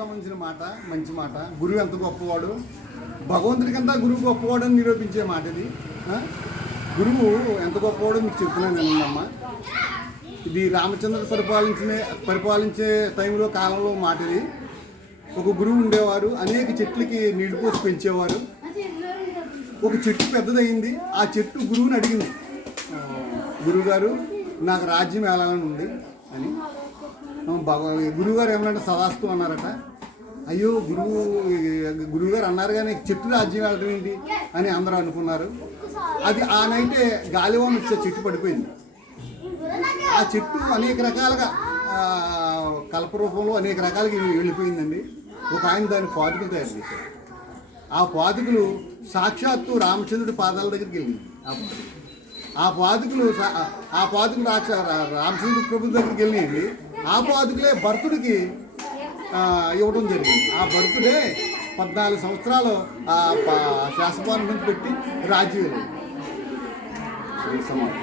సంబంధించిన మాట, మంచి మాట. గురువు ఎంత గొప్పవాడు, భగవంతుడి కంటే గురువు గొప్పవాడు అని నిరూపించే మాట ఇది. గురువు ఎంత గొప్పవాడో మీకు చెప్తున్నాను అమ్మా. ఇది రామచంద్ర పరిపాలించే టైంలో కాలంలో మాట ఇది. ఒక గురువు ఉండేవారు, అనేక చెట్లకి నీళ్లు పోసి పెంచేవారు. ఒక చెట్టు పెద్దదయ్యింది, ఆ చెట్టు గురువుని అడిగింది, గురువుగారు నాకు రాజ్యం వెళ్ళాలని ఉంది అని. గురువుగారు ఏమన్నా సదాస్తు అన్నారట. అయ్యో గురువుగారు అన్నారు కానీ చెట్టు రాజ్యం వెళ్ళడం ఏంటి అని అందరూ అనుకున్నారు. అది ఆ నైటే గాలివాన వచ్చే చెట్టు పడిపోయింది. ఆ చెట్టు అనేక రకాలుగా కల్ప రూపంలో అనేక రకాలుగా వెళ్ళిపోయిందండి. ఒక ఆయన దాని పాదుకలు తయారు చేశారు. ఆ పాదుకలు సాక్షాత్తు రామచంద్రుడి పాదాల దగ్గరికి వెళ్ళింది. ఆ పాదుకలు రామచంద్ర ప్రభు దగ్గరికి వెళ్ళినాయండి. ఆ పాదుకలే భరతుడికి ఇవ్వడం జరిగింది. ఆ భరతుడే 14 సంవత్సరాలు ఆ శాసపాలను పెట్టి రాజ్యం వెళ్ళింది.